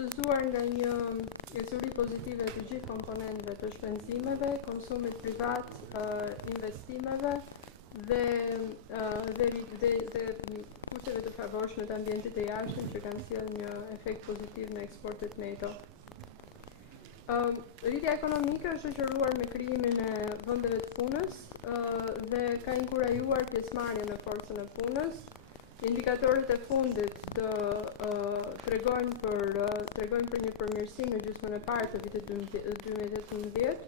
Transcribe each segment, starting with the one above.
kushtëzuar nga një histori pozitive të gjithë komponentëve të shpenzimeve, konsumit privat, investimeve dhe kushteve të favorshme të ambientit të jashtëm që kanë sjellë një efekt pozitiv në eksportet neto. Rritja ekonomike është shoqëruar me krijimin e vendeve të punës dhe ka inkurajuar pjesëmarrjen në forcën e punës. Indikatorët e fundit tregojnë për një përmirësim në gjysmën e parë të vitit 2018.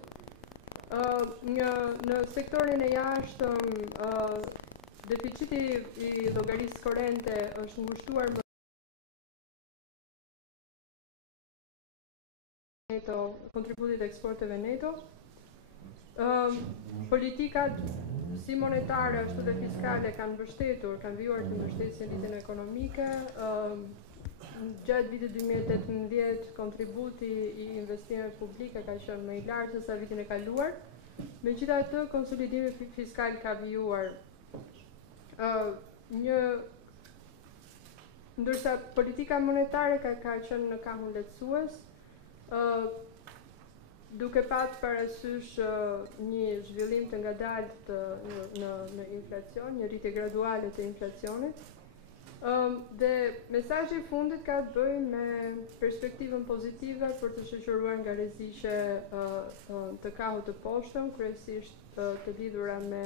Në sektorin e jashtëm, deficiti i llogarisë korrente është ngushtuar më neto, kontributit e eksporteve neto. Politikat si monetare ashtu dhe fiskale kanë vijuar të mbështetjen rritjen ekonomike. Gjatë vitit 2018 kontributi i investimeve publike ka qenë më i lartë se sa vitin e kaluar. Megjithatë, konsolidimi fiskal ka vijuar. Ndërsa politika monetare ka qenë në kahun lehtësues, duke patë parasysh një zhvillim të ngadalt në inflacion, një rritje graduale të inflacionit. Dhe mesazhi i fundit ka të bëjë me perspektivën pozitive për të shoqëruar nga rreziqe të kahut të poshtëm, kryesisht të lidhura me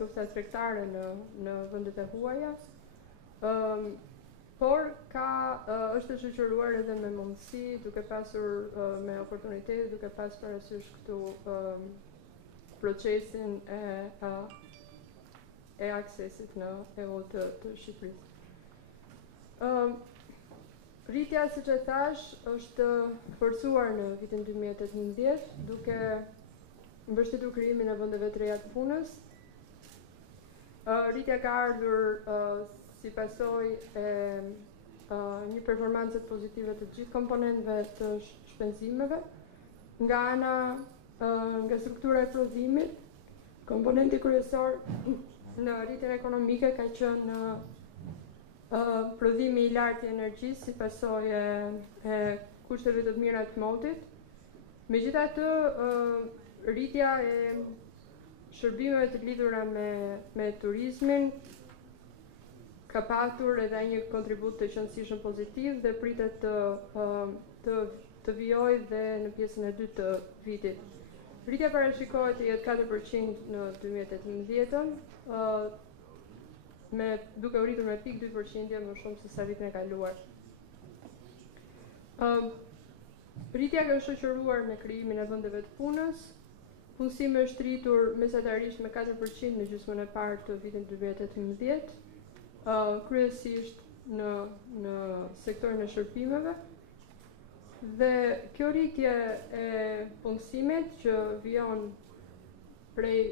luftat tregtare në vendet e huaja. Por është e shoqëruar edhe me mundësi, duke pasur me oportunitete, duke pas parasysh këtu procesin e aksesit në EU të Shqipërisë. Rritja, siç e thash, është forcuar në vitin 2018, duke mbështetur krijimin e vendeve të reja të punës. Rritja ka ardhur si pasojë e një performance pozitive të gjithë komponentëve të shpenzimeve, nga struktura e prodhimit. Komponenti kryesor në rritjen ekonomike ka qenë prodhimi i lartë i energjisë si pasojë e kushteve të mira të motit. Megjithatë, rritja e shërbimeve të lidhura me turizmin ka patur edhe një kontribut të qëndësishëm pozitiv dhe pritet të vijojë dhe në pjesën e dytë të vitit. Rritja parashikohet të jetë 4% në 2018, duke u rritur me pikë 2% më shumë se sa vitin e kaluar. Rritja ka shoqëruar me krijimin e vendeve të punës. Punësimi është rritur mesatarisht me 4% në gjysmën e parë të vitit 2018. Kryesisht në sektorin e shërbimeve. Dhe kjo rritje e punësimit që vijon prej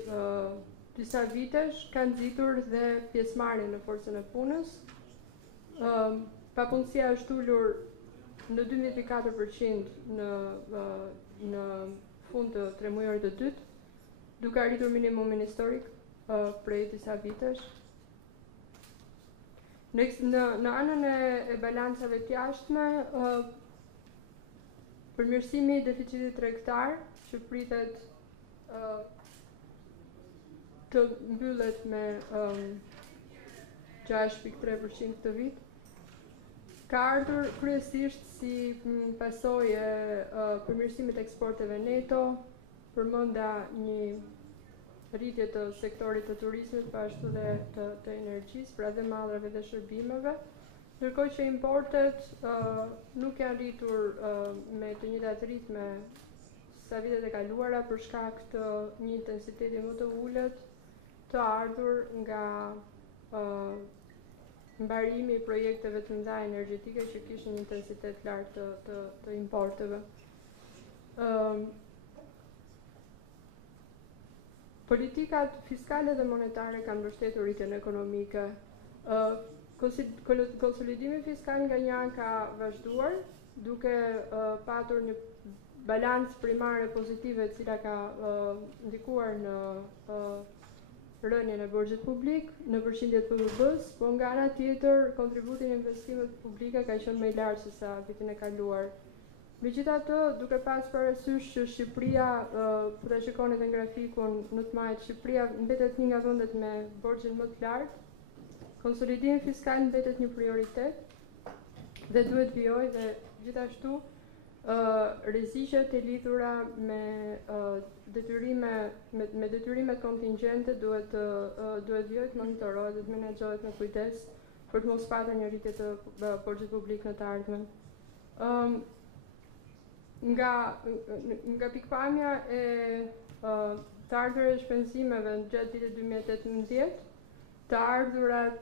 disa vitesh ka nxitur dhe pjesëmarrjen në forcën e punës. Papunësia është ulur në 12.4% në fund të tremujorit të dytë, duke arritur minimumin historik prej disa vitesh. Në anën e balancave të jashtme, përmirësimi i deficitit tregtar që pritet të mbyllet me 6.3% këtë vit, ka ardhur kryesisht si pasojë e përmirësimit të eksporteve neto, përmenda një rritje të sektorit të turizmit, po ashtu dhe të energjisë, pra dhe mallrave dhe shërbimeve, ndërkohë që importet nuk janë rritur me të njëjtat ritme sa vitet e kaluara për shkak të një intensiteti më të ulët të ardhur nga mbarimi i projekteve të mëdha energjetike që kishin një intensitet lartë të importeve. Politikat fiskale dhe monetare kanë mbështetur rritjen ekonomike. Konsolidimi fiskal nga një anë ka vazhduar, duke patur një balancë primare pozitive e cila ka ndikuar në rënien e borxhit publik në përqindje të PBB-s, por nga ana tjetër kontributi i investimeve publike ka qenë më i lartë se sa vitin e kaluar. Megjithatë, duke pas parasysh që Shqipëria, po ta shikoni edhe në grafikun në të majt, Shqipëria mbetet një nga vendet me borxhin më të lartë, konsolidimi fiskal mbetet një prioritet dhe duhet vijojë dhe gjithashtu rreziqet e lidhura me detyrimet kontingjente duhet vijojë të monitorohet dhe të menaxhohet me kujdes për të mos patur një rritje të borxhit publik në të ardhmen. Nga pikpamja e të ardhurave shpenzimeve gjatë vitit 2018, të ardhurat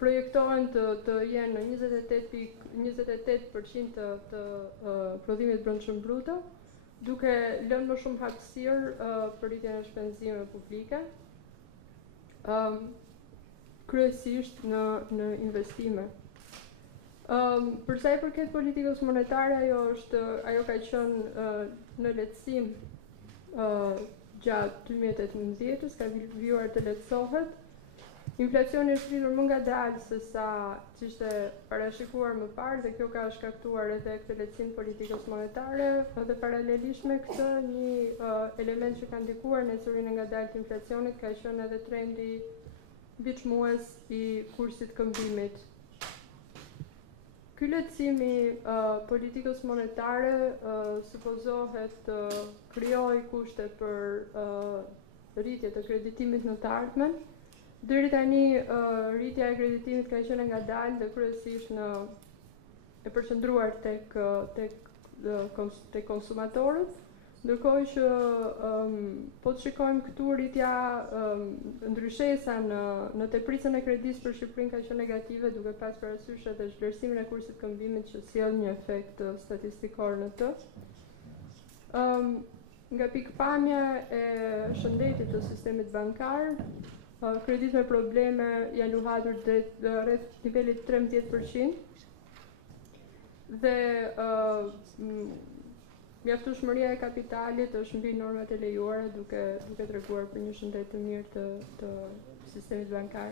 projektohen të jenë në 28% të prodhimit brendshëm bruto, duke lënë më shumë hapësirë për rritjen e shpenzimeve publike, kryesisht në investime. Për sa i përket politikës monetare, ajo ka qenë në lehtësim gjatë 2018-s, ka vijuar të lehtësohet. Inflacioni është rritur më ngadalë se sa ç'ishte parashikuar më parë dhe kjo ka shkaktuar edhe këtë lehtësim politikës monetare dhe paralelisht me këtë një element që ka ndikuar në ecurinë e ngadalë të inflacionit ka qenë edhe trendi biçmues i kursit këmbimit. Ky lehtësim i politikës monetare supozohet të krijojë kushte për rritje të kreditimit në të ardhmen. Deri tani rritja e kreditimit ka qenë ngadalë dhe kryesisht e përqendruar tek konsumatorët, ndërkohë që po të shikojmë këtu rritja ndryshesa në teprisën e kredisë për Shqipërinë ka qenë negative, duke pas parasysh edhe vlerësimin e kursit këmbimit që sjell një efekt statistikor në të. Nga pikpamja e shëndetit të sistemit bankar, kredit me probleme janë luhatur rreth nivelit 13% dhe mjaftueshmëria e kapitalit është mbi normat e lejuara duke treguar për një shëndet të mirë të sistemit bankar.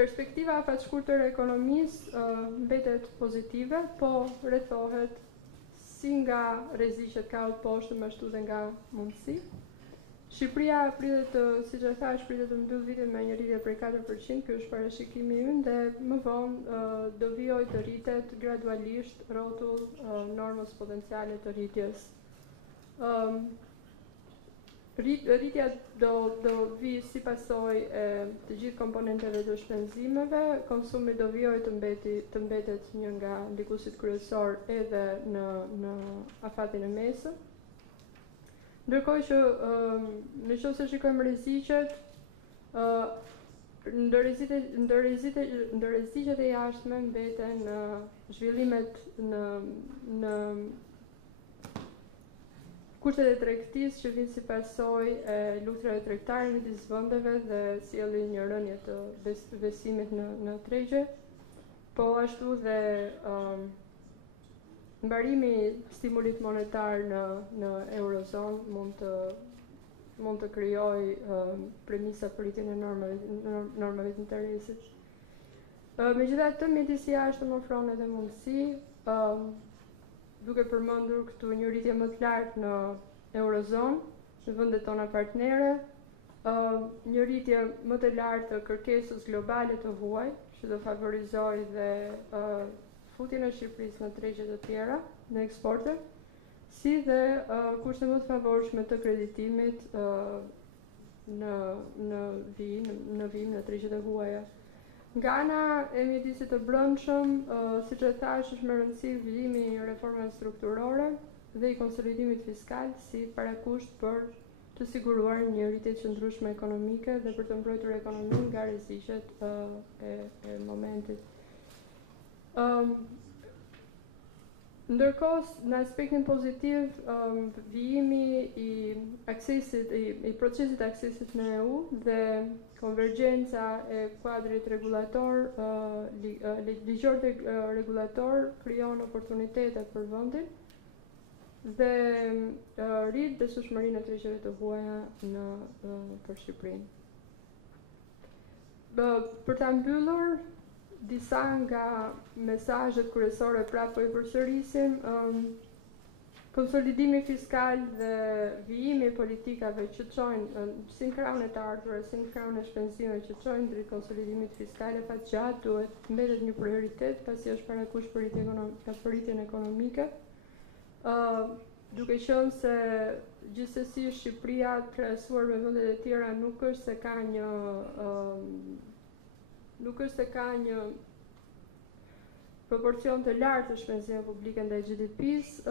Perspektiva afaqshkurtër e ekonomisë mbetet pozitive, po rrethohet si nga rreziqet ka poshtë ashtu dhe nga mundësi. Shqipëria siç e thash, pritet të mbyll vitin me një rritje prej 4%, ky është parashikimi ynë dhe më vonë do vijojë të rritet gradualisht rrotull normës potenciale të rritjes. Rritja do vi si pasojë e të gjithë komponenteve të shpenzimeve, konsumi do vijojë të mbetet një nga ndikuesit kryesor edhe në afatin e mesëm. Ndërkohë që nëse shikojmë rreziqet, ndër rreziqet e jashtme mbeten zhvillimet në kushtet e tregtisë që vijnë si pasojë e luftrave tregtare midis vendeve dhe sjellin një rënje të besimit në tregje, po ashtu dhe mbarimi i stimulit monetar në eurozonë mund të krijojë premisa për rritjen e normave të interesit. Megjithatë, mjedisi i jashtëm ofron edhe mundësi, duke përmendur këtu një rritje më të lartë në eurozonë, në vendet tona partnere, një rritje më të lartë të kërkesës globale të huaj, që do favorizojë dhe futjen e Shqipërisë në tregje të tjera, në eksporte, si dhe kushte më të favorshme të kreditimit në vijim në tregjet e huaja. Nga ana e mjedisit të brendshëm, siç e thash, është me rëndësi vijimi i reformave strukturore dhe i konsolidimit fiskal si parakusht për të siguruar një rritje të qëndrueshme ekonomike dhe për të mbrojtur ekonominë nga rreziqet e momentit. Ndërkohë, në aspektin pozitiv, vijimi i procesit aksesit në EU dhe konvergjenca e kuadrit regulator, ligjor regulator krijon oportunitete për vendin dhe rrit besueshmërinë e tregjeve të huaja për Shqipërinë. Për ta mbyllur, disa nga mesazhet kryesore prapë i përsërisim. Konsolidimi fiskal dhe vijimi i politikave që çojnë sinkrahun e të ardhurës, sinkrahun e shpenzimeve që çojnë drejt konsolidimit fiskal e gjatë duhet mbetet një prioritet pasi është parakush për rritjen ekonomike. Duke qenë se gjithsesi Shqipëria krahasuar me vendet e tjera nuk është se ka një proporcion të lartë të shpenzimeve publike ndaj GDP-s,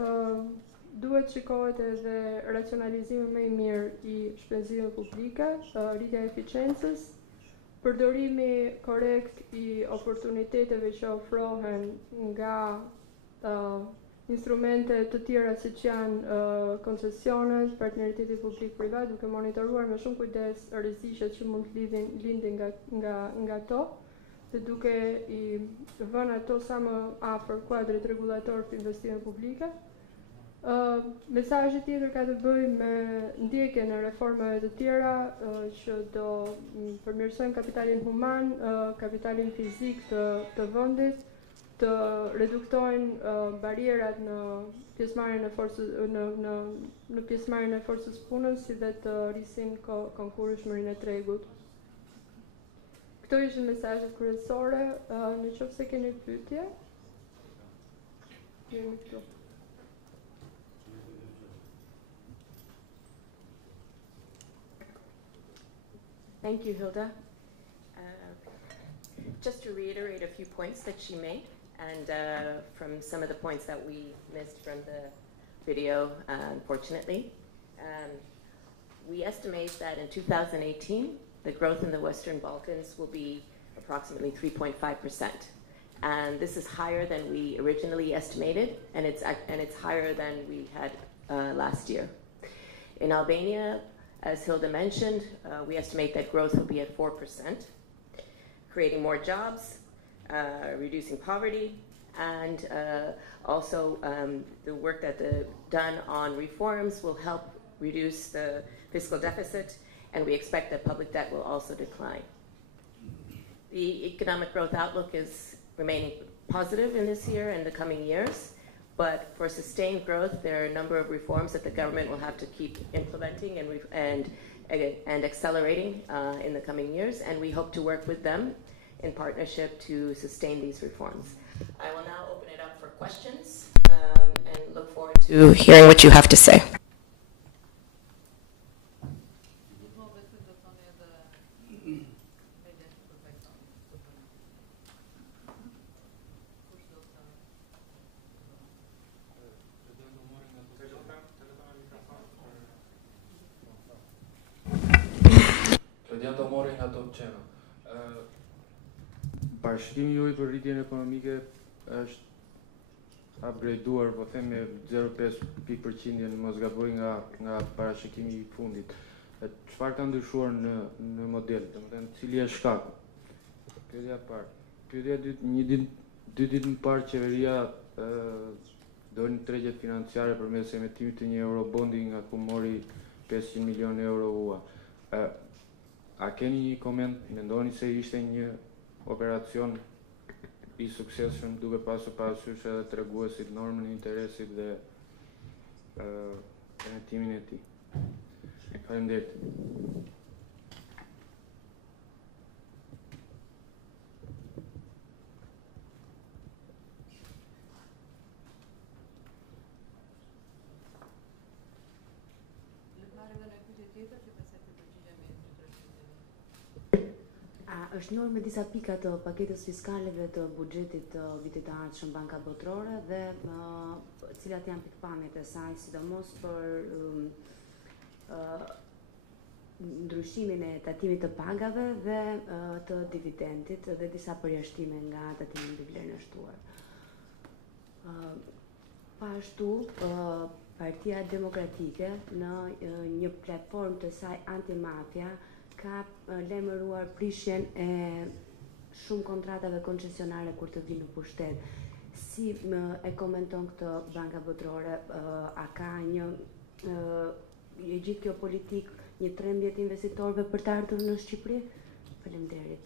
duhet shikohet edhe racionalizimi më i mirë i shpenzimeve publike, rritja e eficiencës, përdorimi korrekt i oportuniteteve që ofrohen nga instrumente të tjera siç janë koncesionet, partneriteti publik-privat, duke monitoruar me shumë kujdes rreziqet që mund të lindin nga to, dhe duke i vënë ato sa më afër kuadrit rregullator të investimeve publike. Mesazhi tjetër ka të bëjë me ndjekjen e reformave të tjera që do përmirësojnë kapitalin human, kapitalin fizik të vendit, të reduktojnë barierat në pjesëmarrjen e forcës punës, si dhe të rrisin konkurreshmërinë e tregut. Këto ishin mesazhet kryesore. Në qoftë se keni pyetje, jemi këtu. Thank you, Hilda. Just to reiterate a few points that she made, and from some of the points that we missed from the video, unfortunately. We estimate that in 2018, the growth in the Western Balkans will be approximately 3.5%. And this is higher than we originally estimated, and it's higher than we had last year. In Albania, as Hilda mentioned, we estimate that growth will be at 4%, creating more jobs, reducing poverty, and also the work that done on reforms will help reduce the fiscal deficit, and we expect that public debt will also decline. The economic growth outlook is remaining positive in this year and the coming years, but for sustained growth, there are a number of reforms that the government will have to keep implementing and accelerating in the coming years, and we hope to work with them in partnership to sustain these reforms. I will now open it up for questions and look forward to hearing what you have to say. Parashikimi juaj për rritjen ekonomike është upgraduar, po them me 0.5 pikë mos gaboj nga parashikimi i fundit. Çfarë ka ndryshuar në model, domethënë cili është shkaku? Pyetja e parë. Pyetja e dytë, dy ditë më parë qeveria doli në tregjet financiare përmes emetimit të një eurobondi nga ku mori 500 milionë euro UA. A keni një koment, mendoni se ishte një operacion i suksesshëm duke pasur parasysh edhe treguesit, normën e interesit dhe emetimin e tij? Faleminderit. Është njohur me disa pika të paketës fiskale dhe të buxhetit të vitit të ardhshëm Banka Botërore dhe cilat janë pikpamjet e saj, sidomos për ndryshimin e tatimit të pagave dhe të dividendit dhe disa përjashtime nga tatimi mbi vlerën e shtuar. Pa ashtu, Partia Demokratike në një platformë të saj antimafia ka lajmëruar prishjen e shumë kontratave koncesionare kur të vinë në pushtet. Si e komenton këtë Banka Botërore? A ka një gjithë kjo politik një trembje të investitorëve për të ardhur në Shqipëri? Faleminderit.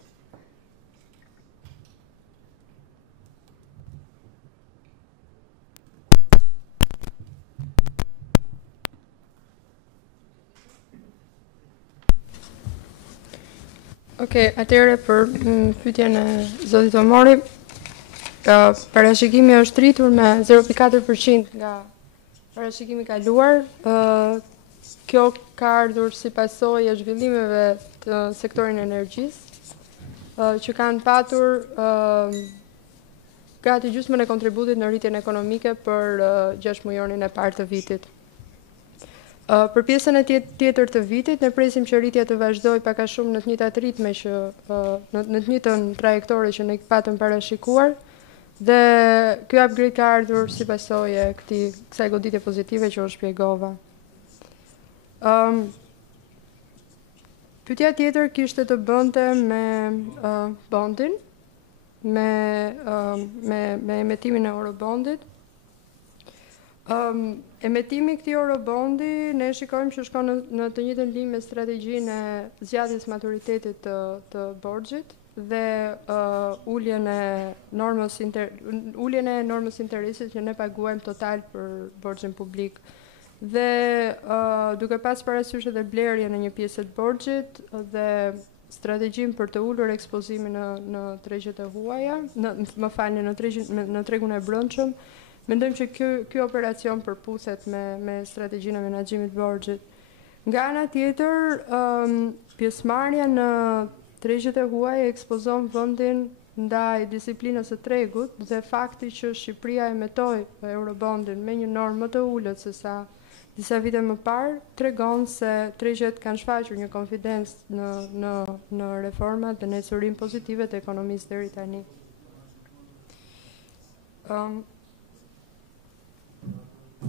Okej, atëherë për pyetjen e zotit Omori, parashikimi është rritur me 0.4% nga parashikimi kaluar. Kjo ka ardhur si pasojë e zhvillimeve të sektorit energjisë, që kanë patur gati gjysmën e kontributit në rritjen ekonomike për 6 mujorin e parë të vitit. Për pjesën e tjetër të vitit, ne presim që rritja të vazhdoj pak a shumë në të njëjtat ritme që në të njëjtën trajektore që ne patëm parashikuar, dhe ky upgrade ka ardhur si pasojë e kësaj goditje pozitive që u shpjegova. Pyetja tjetër kishte të bënte me bondin, me emetimin e eurobondit. Emetimi këtij eurobondi ne shikojmë që shkon në të njëjtën linjë me strategjinë e zgjatjes maturitetit të borxhit dhe uljen e normës interesit që ne paguajmë total për borxhin publik. Dhe duke pas parasysh edhe blerjen e një pjesë të borxhit dhe strategjinë për të ulur ekspozimin në tregjet e huaja, në tregun e brendshëm, mendojmë që ky operacion përputhet me strategjinë e menaxhimit të borxhit. Nga ana tjetër, pjesëmarrja në tregjet e huaja ekspozon vendin ndaj disiplinës së tregut dhe fakti që Shqipëria emetoi eurobondin me një normë më të ulët se sa disa vite më parë, tregon se tregjet kanë shfaqur një konfidencë në reformat dhe në ecurim pozitive të ekonomisë deri tani.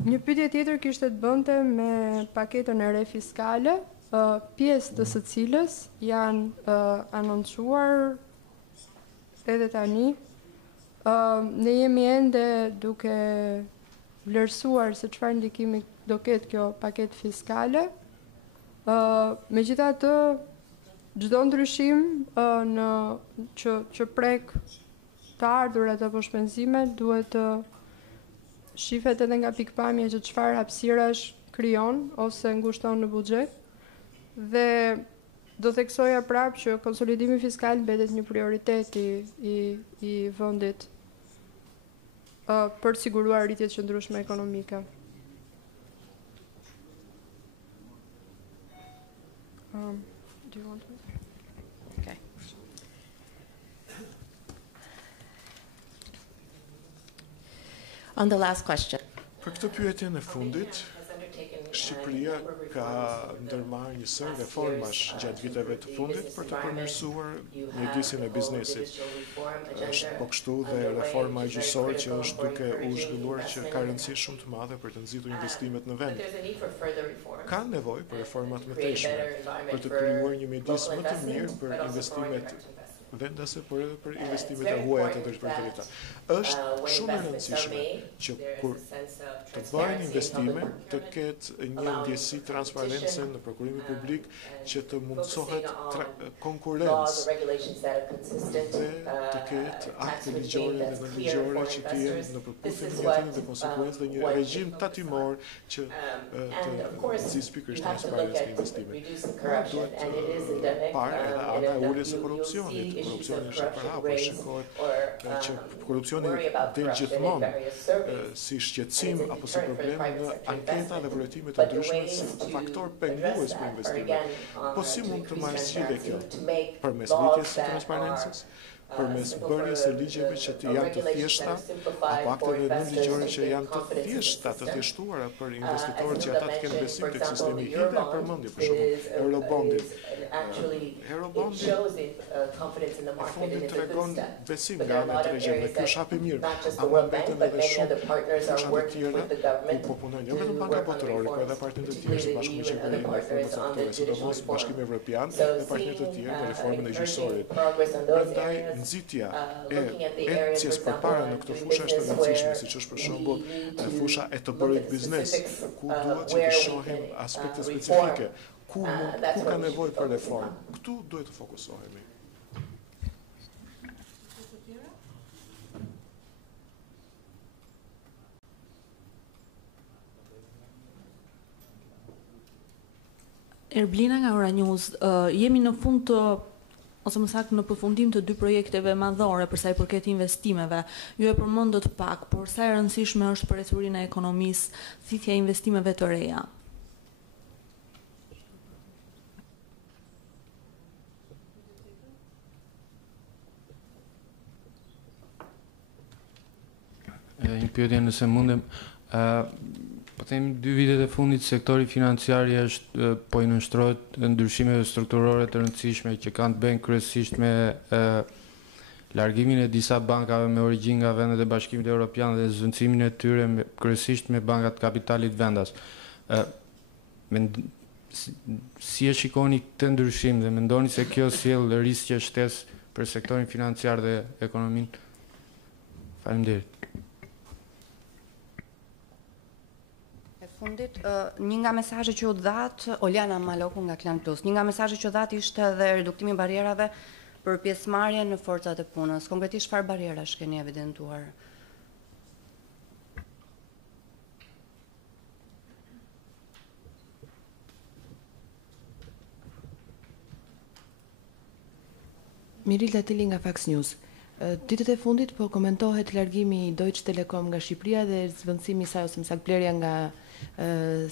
Një pyetje tjetër kishte të bënte me paketën e re fiskale, pjesë të së cilës janë anoncuar edhe tani. Ne jemi ende duke vlerësuar se çfarë ndikimi do ketë kjo paketë fiskale. Megjithatë, çdo ndryshim që prek të ardhurat apo shpenzimet duhet të shifet edhe nga pikpamja që çfarë hapësirash krijon ose ngushton në buxhet. Dhe do theksoja prapë që konsolidimi fiskal mbetet një prioritet i vendit për të siguruar rritje të qëndrueshme ekonomike. Do you want to? Okay. On the last question. Për këtë pyetje në fundit, Shqipëria ka ndërmarrë një sër reformash gjatë viteve të fundit për të përmirësuar mjedisin e biznesit. Është po kështu dhe reforma gjyqësore që është duke u zhvilluar që ka rëndësi shumë të madhe për të nxitur investimet në vend. Ka nevojë për reforma të mëtejshme për të krijuar një mjedis më të mirë për investimet vendase, por edhe për investimet e huaja të ndërpërterita. Është shumë e rëndësishme që kur të bëhen investime të ketë një ndjesi transparence në prokurimin publik që të mundsohet konkurencë dhe të ketë akte ligjore dhe nënligjore që të jenë në përputhje me jetën dhe konsekuencë dhe një regjim tatimor që të nxjisë pikërisht transparencë të investimit. Duhet parë edhe ana e uljes së korrupsionit. Korrupsioni është e përhapur, shikohet që korrupsioni del gjithmonë si shqetësim apo si problem në anketa dhe vërtetime të ndryshme si faktor pengues për investimin. Po si mund të marrë zgjidhje kjo? Përmes rritjes së transparencës, përmes bërjes së ligjeve që të janë të thjeshta, apo akteve nënligjore që janë të thjeshta, të thjeshtuara për investitorët që ata të kenë besim tek sistemi. Hilda përmendi për shembull eurobondin. Eurobondin në fundit tregon besim nga ana e tregjeve. Ky është hap i mirë. Ama mbeten edhe shumë fusha të tjera ku po punojnë jo vetëm Banka Botërore, por edhe partnerët e tjerë si Bashkimi i Qeveriisë dhe reformat sektorore, sidomos Bashkimi Evropian dhe partnerët e tjerë në reformën e gjyqësorit. Prandaj nxitja e ecjes përpara në këtë fushë është e rëndësishme, siç është për shembull fusha e të bërit biznes, ku duhet që të shohim aspekte specifike, ku ka nevojë për reformë. Këtu duhet të fokusohemi. Erblina nga Ora News, jemi në fund të ose më saktë në përfundim të dy projekteve madhore për sa i përket investimeve. Ju e përmendët pak, por sa e rëndësishme është për ecurinë e ekonomisë thithja e investimeve të reja? Një pyetje nëse mundem. Po themi 2 vitet e fundit sektori financiar është po i nënshtrohet ndryshimeve strukturore të rëndësishme që kanë të bëjnë kryesisht me largimin e disa bankave me origjinë nga vendet e Bashkimit Evropian dhe zvendësimin e tyre kryesisht me bankat kapitalit vendas. Si e shikoni këtë ndryshim dhe mendoni se kjo sjell riskje shtesë për sektorin financiar dhe ekonominë? Faleminderit. Fundit, një nga mesazhet që u dhat, Oliana Maloku nga Klan Plus, një nga mesazhet që u dhat ishte edhe reduktimi i barrierave për pjesëmarrjen në forcat e punës. Konkretisht çfarë barrierash keni evidentuar? Mirilda Tili nga Fax News. Ditët e fundit po komentohet largimi i Deutsche Telekom nga Shqipëria dhe zvendësimi i saj ose më saktë blerja nga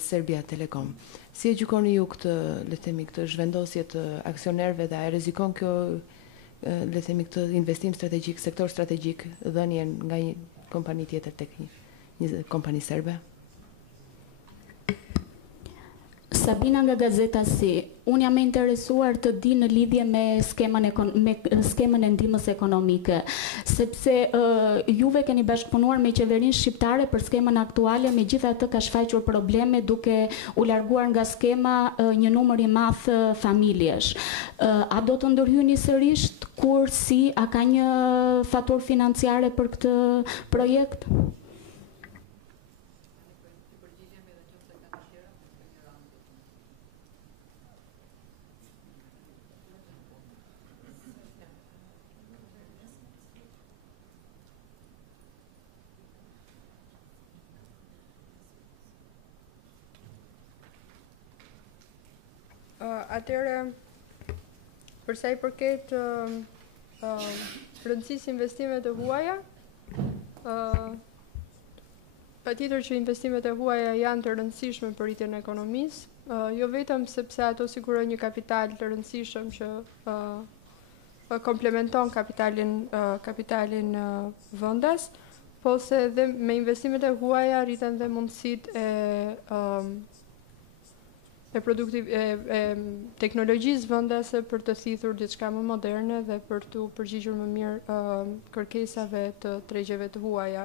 Serbia Telekom. Si e gjykoni ju këtë, le të themi, këtë zhvendosje të aksionerëve dhe a e rrezikon kjo, le të themi, këtë investim strategjik, sektor strategjik, dhënien nga një kompani tjetër tek një kompani serbe? Sabina nga Gazeta Si. Unë jam e interesuar të di në lidhje me skemën e ndihmës ekonomike, sepse juve keni bashkëpunuar me qeverinë shqiptare për skemën aktuale, megjithatë ka shfaqur probleme duke u larguar nga skema një numër i madh familjesh. A do të ndërhyeni sërish kur si, a ka një faturë financiare për këtë projekt? Atëherë, përsa i përket rëndësisë investimeve të huaja, patjetër që investimet e huaja janë të rëndësishme për rritjen e ekonomisë, jo vetëm sepse ato sigurojnë një kapital të rëndësishëm që komplementon kapitalin vendas, po se edhe me investimet e huaja rriten dhe mundësitë e teknologjisë vendase për të thithur diçka më moderne dhe për të përgjigjur më mirë kërkesave të tregjeve të huaja.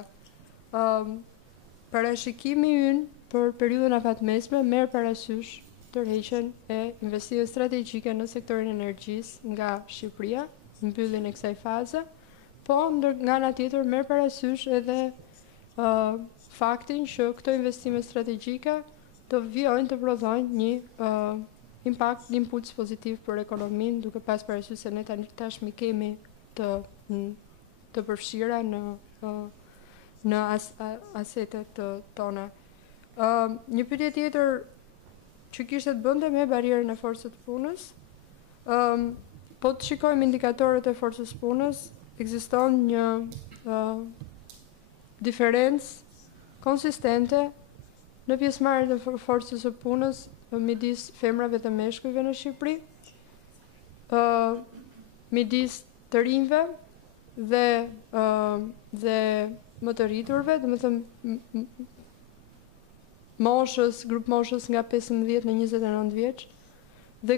Parashikimi ynë për periudhën afatmesme merr parasysh tërheqjen e investimeve strategjike në sektorin e energjisë nga Shqipëria, mbylljen e kësaj faze, po nga ana tjetër merr parasysh edhe faktin që këto investime strategjike të vijojnë të prodhojnë një impakt, një impuls pozitiv për ekonominë, duke pas parasysh se ne tashmë kemi të përfshira në asetet tona. Një pyetje tjetër që kishte të bënte me barierën e forcës të punës. Po të shikojmë indikatorët e forcës punës, ekziston një diferencë konsistente në pjesëmarrjen e forcës së punës midis femrave dhe meshkujve në Shqipëri, midis të rinjve dhe më të rriturve, domethënë grup moshës nga 15 në 29 vjeç. Dhe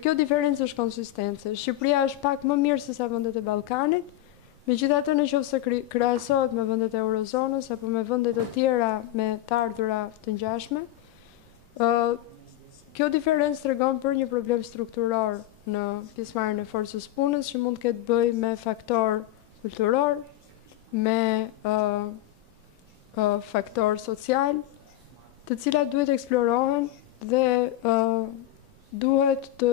kjo diferencë është konsistence. Shqipëria është pak më mirë se sa vendet e Ballkanit. Megjithatë, nëse krahasohet me vendet e eurozonës apo me vende të tjera me të ardhura të ngjashme, kjo diferencë tregon për një problem strukturor në pjesëmarrjen e forcës punës që mund të ketë bëjë me faktor kulturor, me faktor social, të cilat duhet eksplorohen dhe duhet të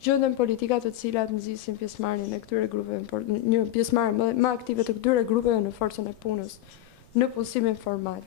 gjenden politika të cilat nxisin pjesëmarrjen e këtyre grupeve, një pjesëmarrje më aktive të këtyre grupeve në forcën e punës, në punësimin formal.